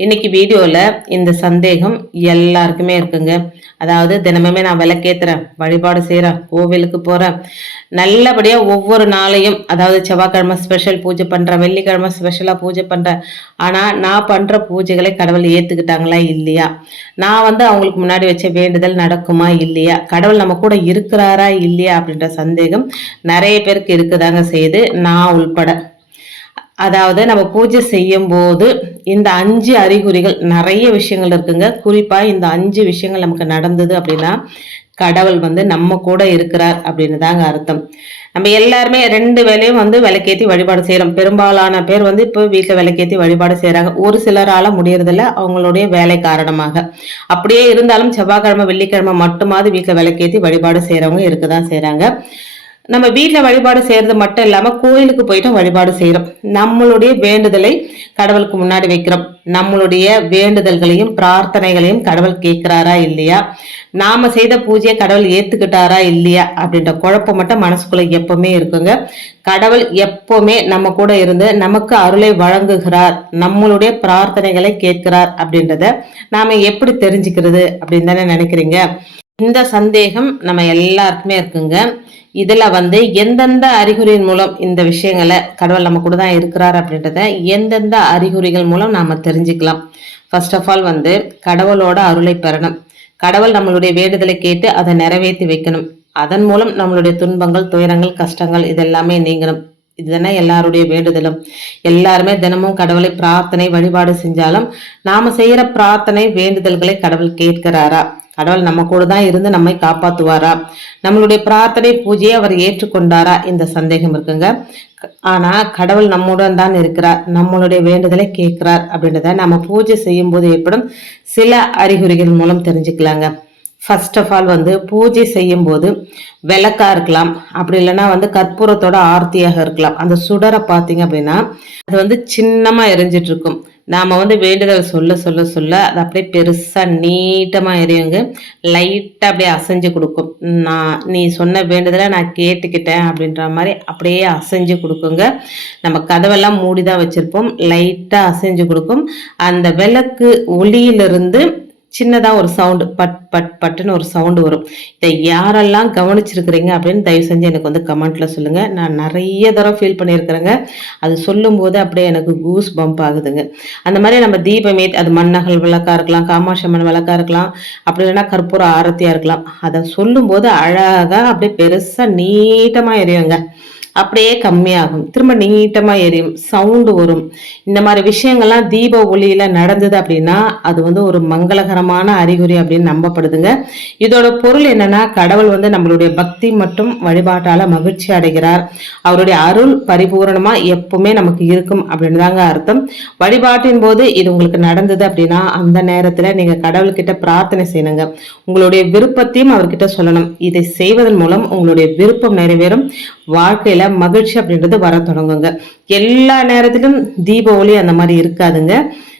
இன்னைக்கு வீடியோவில் இந்த சந்தேகம் எல்லாருக்குமே இருக்குங்க. அதாவது தினமுமே நான் விளக்கேத்துறேன். வழிபாடு செய்கிறேன் கோவிலுக்கு போகிறேன் நல்லபடியாக ஒவ்வொரு நாளையும் அதாவது செவ்வாய்க்கிழமை ஸ்பெஷல் பூஜை பண்ணுறேன் வெள்ளிக்கிழமை ஸ்பெஷலாக பூஜை பண்ணுறேன் ஆனால் நான் பண்ணுற பூஜைகளை கடவுள் ஏற்றுக்கிட்டாங்களா இல்லையா? நான் வந்து அவங்களுக்கு முன்னாடி வச்ச வேண்டுதல் நடக்குமா இல்லையா? கடவுள் நம்ம கூட இருக்கிறாரா இல்லையா அப்படின்ற சந்தேகம் நிறைய பேருக்கு இருக்குதாங்க செய்யுது நான் உள்பட அதாவது நம்ம பூஜை செய்யும் போது இந்த அஞ்சு அறிகுறிகள் நிறைய விஷயங்கள் இருக்குங்க. குறிப்பாக இந்த அஞ்சு விஷயங்கள் நமக்கு நடந்தது அப்படின்னா கடவுள் வந்து நம்ம கூட இருக்கிறார் அப்படின்னு தாங்க அர்த்தம். நம்ம எல்லாருமே ரெண்டு வேலையும் வந்து விளக்கேற்றி வழிபாடு செய்கிறோம் பெரும்பாலான பேர் வந்து இப்போ வீட்டில் விளக்கேற்றி வழிபாடு செய்கிறாங்க ஒரு சிலரால் முடியறதில்ல அவங்களுடைய வேலை காரணமாக. அப்படியே இருந்தாலும் செவ்வாய்க்கிழமை வெள்ளிக்கிழமை மட்டுமாவது வீட்டில் விளக்கேத்தி வழிபாடு செய்கிறவங்க இருக்க தான் செய்கிறாங்க நம்ம வீட்டில் வழிபாடு செய்யறது மட்டும் இல்லாமல் கோயிலுக்கு போயிட்டு வழிபாடு செய்கிறோம் நம்மளுடைய வேண்டுதலை கடவுளுக்கு முன்னாடி வைக்கிறோம். நம்மளுடைய வேண்டுதல்களையும் பிரார்த்தனைகளையும் கடவுள் கேட்குறாரா இல்லையா? நாம செய்த பூஜையை கடவுள் ஏத்துக்கிட்டாரா இல்லையா? அப்படின்ற குழப்பம் மட்டும் மனசுக்குள்ளே எப்போவுமே இருக்குங்க. கடவுள் எப்பவுமே நம்ம கூட இருந்து நமக்கு அருளை வழங்குகிறார். நம்மளுடைய பிரார்த்தனைகளை கேட்கிறார் அப்படின்றத நாம எப்படி தெரிஞ்சுக்கிறது அப்படின்னு தானே நினைக்கிறீங்க? இந்த சந்தேகம் நம்ம எல்லாருக்குமே இருக்குங்க. இதில் வந்து எந்தெந்த அறிகுறியின் மூலம் இந்த விஷயங்களை கடவுள் நம்ம கூட தான் இருக்கிறார் அப்படின்றத எந்தெந்த அறிகுறிகள் மூலம் நாம் தெரிஞ்சுக்கலாம். ஃபர்ஸ்ட் ஆஃப் ஆல் வந்து கடவுளோட அருளை பெறணும். கடவுள் நம்மளுடைய வேண்டுதலை கேட்டு அதை நிறைவேற்றி வைக்கணும். அதன் மூலம் நம்மளுடைய துன்பங்கள் துயரங்கள் கஷ்டங்கள் இதெல்லாமே நீங்கணும். இதுதானே எல்லாருடைய வேண்டுதலும். எல்லாருமே தினமும் கடவுளை பிரார்த்தனை வழிபாடு செஞ்சாலும் நாம செய்யற பிரார்த்தனை வேண்டுதல்களை கடவுள் கேட்கிறாரா? கடவுள் நம்ம கூட தான் இருந்து நம்மை காப்பாத்துவாரா? நம்மளுடைய பிரார்த்தனை பூஜையை அவர் ஏற்றுக்கொண்டாரா? இந்த சந்தேகம் இருக்குங்க. ஆனா கடவுள் நம்முடன் தான் இருக்கிறார். நம்மளுடைய வேண்டுதலை கேட்கிறார் அப்படின்றத நம்ம பூஜை செய்யும் போது ஏற்படும் சில அறிகுறிகள் மூலம் தெரிஞ்சுக்கலாங்க. ஃபர்ஸ்ட் ஆஃப் ஆல் வந்து பூஜை செய்யும் போது விளக்கா இருக்கலாம். அப்படி இல்லைன்னா வந்து கற்பூரத்தோட ஆர்த்தியாக இருக்கலாம். அந்த சுடரை பார்த்தீங்க அப்படின்னா அது வந்து சின்னமாக எரிஞ்சிட்டு இருக்கும். நாம் வந்து வேண்டுதல் சொல்ல சொல்ல சொல்ல அது அப்படியே பெருசாக நீட்டமாக எரியுங்க லைட்டாக அப்படியே அசைஞ்சு கொடுக்கும். நான் நீ சொன்ன வேண்டுதலை நான் கேட்டுக்கிட்டேன் அப்படின்ற மாதிரி அப்படியே அசைஞ்சு கொடுக்குங்க. நம்ம கதவெல்லாம் மூடி தான் வச்சுருப்போம். லைட்டாக அசைஞ்சு கொடுக்கும். அந்த விளக்கு ஒளியிலிருந்து சின்னதாக ஒரு சவுண்டு பட் பட் பட்டுன்னு ஒரு சவுண்டு வரும். இதை யாரெல்லாம் கவனிச்சிருக்கிறீங்க அப்படின்னு தயவு செஞ்சு எனக்கு வந்து கமெண்ட்டில் சொல்லுங்கள் நான் நிறைய தரம் ஃபீல் பண்ணியிருக்கிறேங்க. அது சொல்லும்போது அப்படியே எனக்கு கூஸ் பம்ப் ஆகுதுங்க. அந்த மாதிரி நம்ம தீபமே அது மண்ணகல் விளக்கா இருக்கலாம் காமாட்சம்மன் விளக்கா இருக்கலாம் அப்படி இல்லைன்னா கற்பூர ஆரத்தியாக இருக்கலாம். அதை சொல்லும்போது அழகாக அப்படியே பெருசாக நீட்டமாக எரியுங்க. அப்படியே கம்மியாகும். திரும்ப நீட்டமாக எரியும். சவுண்டு வரும். இந்த மாதிரி விஷயங்கள்லாம் தீப ஒளியில் நடந்தது அப்படின்னா அது வந்து ஒரு மங்களகரமான அறிகுறி அப்படின்னு நம்பப்படுதுங்க. இதோட பொருள் என்னன்னா கடவுள் வந்து நம்மளுடைய பக்தி மற்றும் வழிபாட்டால் மகிழ்ச்சி அடைகிறார். அவருடைய அருள் பரிபூரணமாக எப்பவுமே நமக்கு இருக்கும் அப்படின்னு தாங்க அர்த்தம். வழிபாட்டின் போது இது உங்களுக்கு நடந்தது அப்படின்னா அந்த நேரத்தில் நீங்கள் கடவுள்கிட்ட பிரார்த்தனை செய்யணுங்க. உங்களுடைய விருப்பத்தையும் அவர்கிட்ட சொல்லணும். இதை செய்வதன் மூலம் உங்களுடைய விருப்பம் நிறைவேறும். வாழ்க்கையில் மகிழ்ச்சி அப்படின்றது வர தொடங்குங்க. எல்லா நேரத்திலும் தீப ஒளி அந்த மாதிரி இருக்காதுங்க.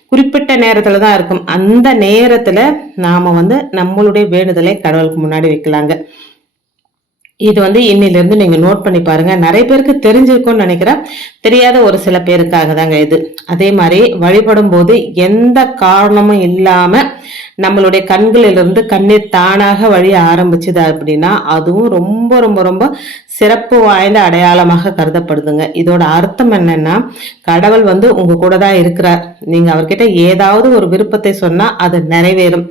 குறிப்பிட்ட நேரத்துல தான் இருக்கும். அந்த நேரத்துல நாம வந்து நம்மளுடைய வேண்டுதலை கடவுளுக்கு முன்னாடி வைக்கலாங்க. இது வந்து இன்னிலிருந்து நீங்க நோட் பண்ணி பாருங்க. நிறைய பேருக்கு தெரிஞ்சிருக்கும்னு நினைக்கிறேன். தெரியாத ஒரு சில பேருக்காக தாங்க இது. அதே மாதிரி வழிபடும் போது எந்த காரணமும் இல்லாம நம்மளுடைய கண்களிலிருந்து கண்ணீர் தானாக வழிய ஆரம்பிச்சுது அப்படின்னா அதுவும் ரொம்ப ரொம்ப ரொம்ப சிறப்பு வாய்ந்த அடையாளமாக கருதப்படுதுங்க. இதோட அர்த்தம் என்னன்னா கடவுள் வந்து உங்க கூட தான் இருக்கிறார். நீங்க அவர்கிட்ட ஏதாவது ஒரு விருப்பத்தை சொன்னா அது நிறைவேறும்.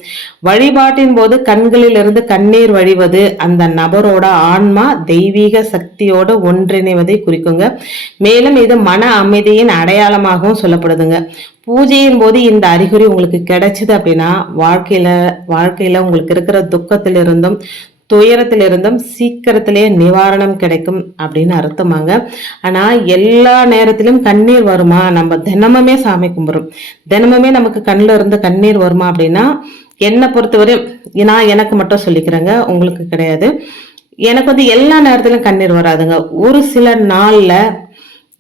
வழிபாட்டின் போது கண்களில் இருந்து கண்ணீர் வழிவது அந்த நபரோட ஆன்மா தெய்வீக சக்தியோட ஒன்றிணைவதை குறிக்குங்க. மேலும் இது மன அமைதியின் அடையாளமாகவும் சொல்லப்படுதுங்க. பூஜையின் போது இந்த அறிகுறி உங்களுக்கு கிடைச்சது அப்படின்னா வாழ்க்கையில வாழ்க்கையில உங்களுக்கு இருக்கிற துக்கத்திலிருந்தும் துயரத்திலிருந்தும் சீக்கிரத்திலே நிவாரணம் கிடைக்கும் அப்படின்னு அர்த்தமாங்க. ஆனா எல்லா நேரத்திலும் கண்ணீர் வருமா? நம்ம தினமுமே சாமி கும்பிடும் தினமுமே நமக்கு கண்ணில் இருந்து கண்ணீர் வருமா அப்படின்னா என்னை பொறுத்தவரை நான் எனக்கு மட்டும் சொல்லிக்கிறேங்க உங்களுக்கு கிடையாது. எனக்கு வந்து எல்லா நேரத்திலும் கண்ணீர் வராதுங்க. ஒரு சில நாள்ல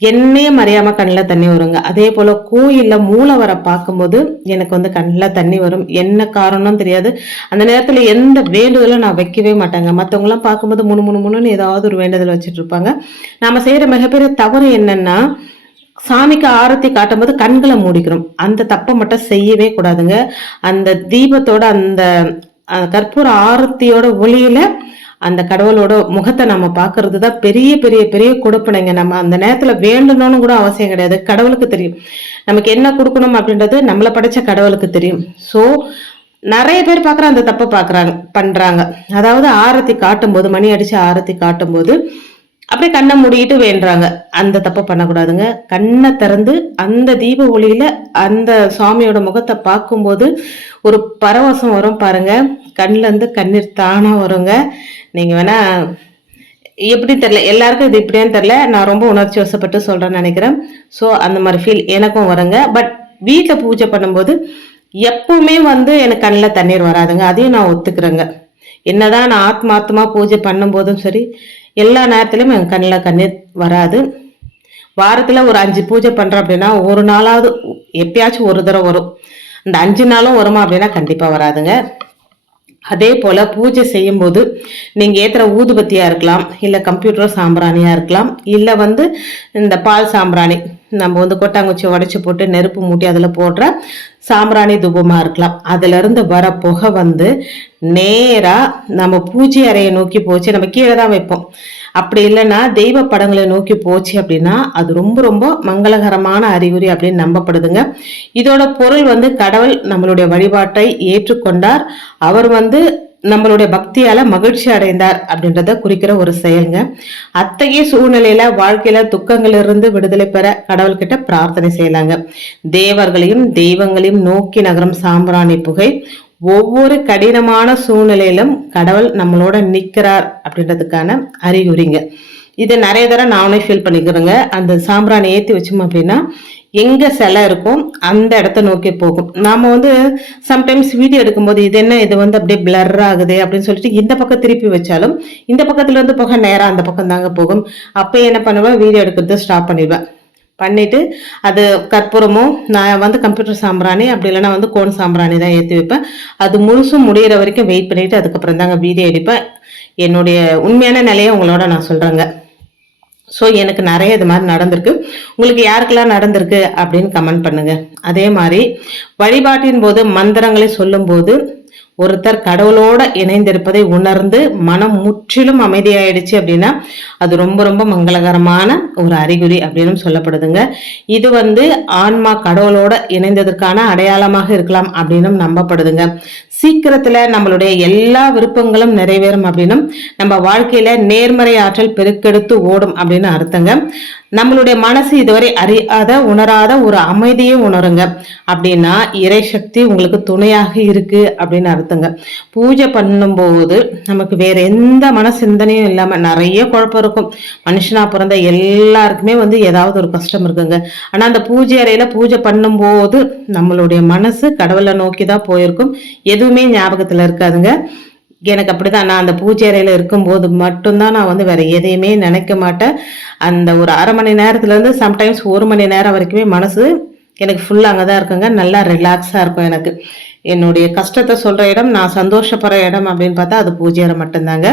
என்னையே மறையாம கண்ணில் தண்ணி வருங்க. அதே போல மூளை மூலவரை பார்க்கும்போது எனக்கு வந்து கண்ணில் தண்ணி வரும். என்ன காரணம் தெரியாது. அந்த நேரத்தில் எந்த வேண்டுதலும் நான் வைக்கவே மாட்டாங்க. மற்றவங்களாம் பார்க்கும்போது மூணு மூணு முணுன்னு ஏதாவது ஒரு வேண்டுதல் வச்சுட்டு இருப்பாங்க. நாம செய்யற மிகப்பெரிய தவறு என்னன்னா சாமிக்கு ஆரத்தி காட்டும்போது கண்களை மூடிக்கிறோம் அந்த தப்பை மட்டும் செய்யவே கூடாதுங்க. அந்த தீபத்தோட அந்த அந்த கற்பூர ஆரத்தியோட ஒளியில அந்த கடவுளோட முகத்தை நம்ம பார்க்கறது தான் பெரிய பெரிய பெரிய கொடுப்பனைங்க. நம்ம அந்த நேரத்துல வேண்டணும்னு கூட அவசியம் கிடையாது. கடவுளுக்கு தெரியும். நமக்கு என்ன கொடுக்கணும் அப்படின்றது நம்மளை படைச்ச கடவுளுக்கு தெரியும். ஸோ நிறைய பேர் பார்க்குற அந்த தப்பை பார்க்குறாங்க பண்றாங்க. அதாவது ஆரத்தி காட்டும் போது மணி அடித்து ஆரத்தி காட்டும் போது அப்படியே கண்ணை மூடிட்டு வேண்டுறாங்க. அந்த தப்பை பண்ணக்கூடாதுங்க. கண்ணை திறந்து அந்த தீப ஒளியில அந்த சுவாமியோட முகத்தை பார்க்கும்போது ஒரு பரவசம் வரும் பாருங்க. கண்ணுல இருந்து கண்ணீர் தானா வருங்க. நீங்க வேணா எப்படி தெரில எல்லாருக்கும் இது இப்படியான்னு தெரில நான் ரொம்ப உணர்ச்சி வசப்பட்டு சொல்றேன்னு நினைக்கிறேன். ஸோ அந்த மாதிரி ஃபீல் எனக்கும் வருங்க. பட் வீட்டில் பூஜை பண்ணும்போது எப்பவுமே வந்து எனக்கு கண்ணில் தண்ணீர் வராதுங்க. அதையும் நான் ஒத்துக்கிறேங்க. என்னதான் நான் ஆத்மாத்மா பூஜை பண்ணும்போதும் சரி எல்லா நேரத்துலையும் எங்கள் கண்ணில் கண்ணீர் வராது. வாரத்தில் ஒரு அஞ்சு பூஜை பண்ணுறோம் அப்படின்னா ஒரு நாளாவது எப்பயாச்சும் ஒரு தடவை வரும். அந்த அஞ்சு நாளும் வருமா அப்படின்னா கண்டிப்பாக வராதுங்க. அதே போல் பூஜை செய்யும்போது நீங்கள் ஏற்றுற ஊதுபத்தியாக இருக்கலாம் இல்லை கம்ப்யூட்டர் சாம்பிராணியாக இருக்கலாம் இல்லை வந்து இந்த பால் சாம்பிராணி நம்ம வந்து கொட்டாங்குச்சி உடச்சி போட்டு நெருப்பு மூட்டி அதில் போடுற சாம்பிராணி தூபமாக இருக்கலாம். அதிலிருந்து வர புகை வந்து நேராக நம்ம பூஜை அறையை நோக்கி போச்சு. நம்ம கீழே தான் வைப்போம். அப்படி இல்லைன்னா தெய்வ படங்களை நோக்கி போச்சு அப்படின்னா அது ரொம்ப ரொம்ப மங்களகரமான அறிகுறி அப்படின்னு நம்பப்படுதுங்க. இதோட பொருள் வந்து கடவுள் நம்மளுடைய வழிபாட்டை ஏற்றுக்கொண்டார். அவர் வந்து நம்மளுடைய பக்தியால மகிழ்ச்சி அடைந்தார் அப்படின்றத குறிக்கிற ஒரு செயலுங்க. அத்தகைய சூழ்நிலையில வாழ்க்கையில துக்கங்களிலிருந்து விடுதலை பெற கடவுள்கிட்ட பிரார்த்தனை செய்யலாங்க. தேவர்களையும் தெய்வங்களையும் நோக்கி நகரம் சாம்பிராணி புகை ஒவ்வொரு கடினமான சூழ்நிலையிலும் கடவுள் நம்மளோட நிற்கிறார் அப்படின்றதுக்கான அறிகுறிங்க. இதை நிறைய தடவை நானே ஃபீல் பண்ணிக்கிறேங்க. அந்த சாம்பிராணி ஏற்றி வச்சோம் அப்படின்னா எங்கே சிலை இருக்கும் அந்த இடத்த நோக்கி போகும். நாம் வந்து சம்டைம்ஸ் வீடியோ எடுக்கும்போது இது என்ன இது வந்து அப்படியே பிளர் ஆகுது அப்படின்னு சொல்லிட்டு இந்த பக்கம் திருப்பி வச்சாலும் இந்த பக்கத்துலேருந்து போக நேராக அந்த பக்கம் தாங்க போகும். அப்போ என்ன பண்ணுவேன் வீடியோ எடுக்கிறத ஸ்டாப் பண்ணிடுவேன். பண்ணிவிட்டு அது கற்பூரமும் நான் வந்து கம்ப்யூட்டர் சாம்பிராணி அப்படி இல்லைன்னா வந்து கோன் சாம்பிராணி தான் ஏற்றி வைப்பேன். அது முழுசும் முடிகிற வரைக்கும் வெயிட் பண்ணிவிட்டு அதுக்கப்புறம் தாங்க வீடியோ எடுப்பேன். என்னுடைய உண்மையான நிலையை உங்களோட நான் சொல்கிறேங்க ஸோ எனக்கு நிறைய இது மாதிரி நடந்திருக்கு. உங்களுக்கு யாருக்கெல்லாம் நடந்திருக்கு அப்படின்னு கமெண்ட் பண்ணுங்க. அதே மாதிரி வழிபாட்டின் போது மந்திரங்களை சொல்லும்போது ஒருத்தர் கடவுளோட இணைந்திருப்பதை உணர்ந்து மனம் முற்றிலும் அமைதியாயிடுச்சு அப்படின்னா அது ரொம்ப ரொம்ப மங்களகரமான ஒரு அறிகுறி அப்படின்னு சொல்லப்படுதுங்க. இது வந்து ஆன்மா கடவுளோட இணைந்ததற்கான அடையாளமாக இருக்கலாம் அப்படின்னு நம்பப்படுதுங்க. சீக்கிரத்துல நம்மளுடைய எல்லா விருப்பங்களும் நிறைவேறும் அப்படின்னும் நம்ம வாழ்க்கையில நேர்மறை ஆற்றல் பெருக்கெடுத்து ஓடும் அப்படின்னு அர்த்தங்க. நம்மளுடைய மனசு இதுவரை அறியாத உணராத ஒரு அமைதியை உணருங்க. அப்படின்னா இறை சக்தி உங்களுக்கு துணையாக இருக்கு அப்படின்னு அர்த்தங்க. பூஜை பண்ணும்போது நமக்கு வேற எந்த மன சிந்தனையும் இல்லாம நிறைய குழப்பம் இருக்கும். மனுஷனா பிறந்த எல்லாருக்குமே வந்து ஏதாவது ஒரு கஷ்டம் இருக்குங்க. ஆனா அந்த பூஜை அறையில பூஜை பண்ணும்போது நம்மளுடைய மனசு கடவுளை நோக்கி தான் போயிருக்கும். எதுவுமே ஞாபகத்துல இருக்காதுங்க. எனக்கு அப்படிதான். நான் அந்த பூஜை அறையில இருக்கும்போது மட்டும்தான் நான் வந்து வேற எதையுமே நினைக்க மாட்டேன். அந்த ஒரு அரை மணி நேரத்துல இருந்து சம்டைம்ஸ் ஒரு மணி நேரம் வரைக்குமே மனசு எனக்கு ஃபுல்லாக அங்கே தான் இருக்குங்க. நல்லா ரிலாக்ஸாக இருக்கும் எனக்கு. என்னுடைய கஷ்டத்தை சொல்கிற இடம் நான் சந்தோஷப்படுற இடம் அப்படின்னு பார்த்தா அது பூஜை அறை மட்டும்தாங்க.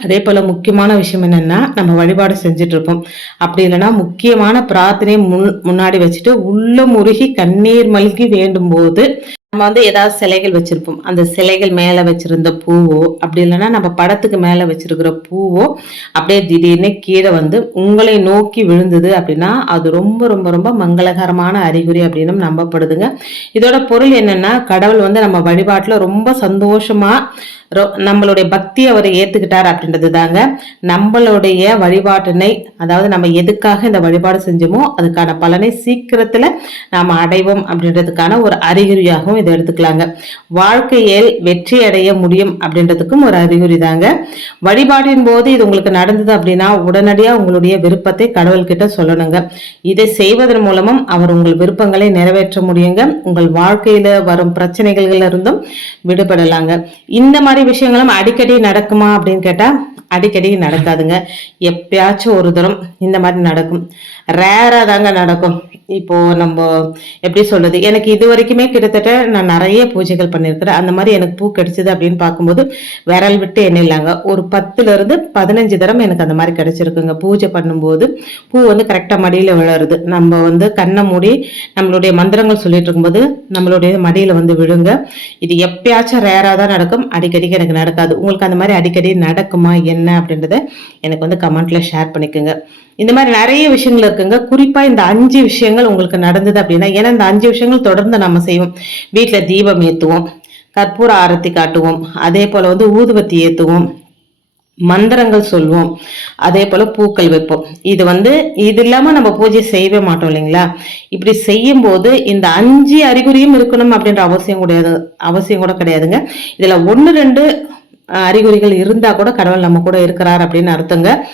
அதே போல் முக்கியமான விஷயம் என்னென்னா நம்ம வழிபாடு செஞ்சுட்டு இருப்போம். அப்படி இல்லைன்னா முக்கியமான பிரார்த்தனையை முன் முன்னாடி வச்சுட்டு உள்ள முருகி கண்ணீர் மல்கி வேண்டும் போது நம்ம வந்து ஏதாவது சிலைகள் வச்சிருப்போம். அந்த சிலைகள் மேலே வச்சிருந்த பூவோ அப்படி இல்லைன்னா நம்ம படத்துக்கு மேலே வச்சிருக்கிற பூவோ அப்படியே திடீர்னு கீழே வந்து உங்களை நோக்கி விழுந்தது அப்படின்னா அது ரொம்ப ரொம்ப ரொம்ப மங்களகரமான அறிகுறி அப்படின்னு நம்பப்படுதுங்க. இதோட பொருள் என்னன்னா கடவுள் வந்து நம்ம வழிபாட்டில் ரொம்ப சந்தோஷமா நம்மளுடைய பக்தி அவர் ஏத்துக்கிட்டார் அப்படின்றது தாங்க நம்மளுடைய வழிபாட்டினை அதாவது நம்ம எதுக்காக இந்த வழிபாடு செஞ்சோமோ அதுக்கான பலனை சீக்கிரத்துல நாம அடைவோம் அப்படின்றதுக்கான ஒரு அறிகுறியாகவும் இதை எடுத்துக்கலாங்க. வாழ்க்கையில் வெற்றி அடைய முடியும் அப்படின்றதுக்கும் ஒரு அறிகுறி தாங்க வழிபாட்டின் போது இது உங்களுக்கு நடந்தது அப்படின்னா உடனடியாக உங்களுடைய விருப்பத்தை கடவுள்கிட்ட சொல்லணுங்க. இதை செய்வதன் மூலமும் அவர் உங்கள் விருப்பங்களை நிறைவேற்ற முடியுங்க. உங்கள் வாழ்க்கையில வரும் பிரச்சனைகள்ல இருந்தும் விடுபடலாங்க. இந்த மாதிரி விஷயங்களும் அடிக்கடி நடக்குமா அப்படின்னு கேட்டா அடிக்கடி நடக்காதுங்க. எப்பயாச்சும் ஒரு தரம் இந்த மாதிரி நடக்கும். ரேராக தாங்க நடக்கும். இப்போ நம்ம எப்படி சொல்றது? எனக்கு இது வரைக்குமே கிட்டத்தட்ட நான் நிறைய பூஜைகள் பண்ணியிருக்கிறேன். அந்த மாதிரி எனக்கு பூ கிடைச்சது அப்படின்னு பார்க்கும்போது விரல் விட்டு என்ன இல்லைங்க ஒரு பத்துல இருந்து பதினஞ்சு தரம் எனக்கு அந்த மாதிரி கிடைச்சிருக்குங்க. பூஜை பண்ணும்போது பூ வந்து கரெக்டாக மடியில் விழருது நம்ம வந்து கண்ணை மூடி நம்மளுடைய மந்திரங்கள் சொல்லிட்டு இருக்கும்போது நம்மளுடைய மடியில் வந்து விழுங்க. இது எப்பயாச்சும் ரேராக தான் நடக்கும். அடிக்கடிக்கு எனக்கு நடக்காது. உங்களுக்கு அந்த மாதிரி அடிக்கடி நடக்குமா? என்ன அப்படின்றத எனக்கு வந்து கமெண்ட்ல ஷேர் பண்ணிக்கோங்க. இந்த மாதிரி நிறைய விஷயங்கள் இருக்குங்க. குறிப்பா இந்த அஞ்சு விஷயங்கள் உங்களுக்கு நடந்தது அப்படின்னா ஏன்னா இந்த அஞ்சு விஷயங்கள் தொடர்ந்து நம்ம செய்வோம். வீட்டில் தீபம் ஏற்றுவோம் கற்பூர ஆரத்தி காட்டுவோம் அதே போல வந்து ஊதுபத்தி ஏற்றுவோம் மந்திரங்கள் சொல்லுவோம் அதே போல பூக்கள் வைப்போம். இது வந்து இது இல்லாம நம்ம பூஜை செய்யவே மாட்டோம் இல்லைங்களா? இப்படி செய்யும் போது இந்த அஞ்சு அறிகுறியும் இருக்கணும் அப்படின்ற அவசியம் கிடையாது அவசியம் கூட கிடையாதுங்க. இதுல ஒன்று ரெண்டு அறிகுறிகள் இருந்தா கூட கடவுள் நம்ம கூட இருக்கிறார் அப்படின்னு அர்த்தங்க.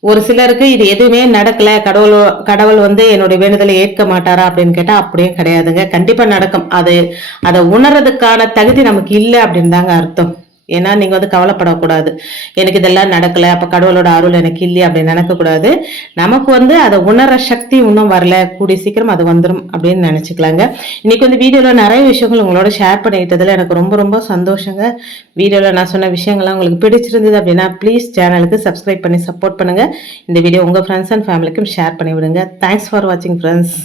ஒரு சிலருக்கு இது எதுவுமே நடக்கல கடவுள் கடவுள் வந்து என்னுடைய வேண்டுதலை ஏற்க மாட்டாரா அப்படின்னு கேட்டா அப்படியே கிடையாதுங்க. கண்டிப்பா நடக்கும். அது அதை உணர்றதுக்கான தகுதி நமக்கு இல்லை அப்படின்னு தாங்க அர்த்தம். ஏன்னா நீங்க வந்து கவலைப்படக்கூடாது. எனக்கு இதெல்லாம் நடக்கல அப்ப கடவுளோட அருள் எனக்கு இல்லையே அப்படின்னு நினைக்கக்கூடாது. நமக்கு வந்து அதை உணர சக்தி இன்னும் வரல. கூடிய சீக்கிரம் அது வந்துடும் அப்படின்னு நினைச்சுக்கலாங்க. இன்னைக்கு வந்து வீடியோல நிறைய விஷயங்கள் உங்களோட ஷேர் பண்ணிக்கிட்டதுல எனக்கு ரொம்ப ரொம்ப சந்தோஷங்க. வீடியோல நான் சொன்ன விஷயங்கள்லாம் உங்களுக்கு பிடிச்சிருந்தது அப்படின்னா ப்ளீஸ் சேனலுக்கு சப்ஸ்கிரைப் பண்ணி சப்போர்ட் பண்ணுங்க. இந்த வீடியோ உங்க ஃப்ரெண்ட்ஸ் அண்ட் ஃபேமிலிக்கும் ஷேர் பண்ணி விடுங்க தேங்க்ஸ் ஃபார் வாட்சிங் ஃப்ரெண்ட்ஸ்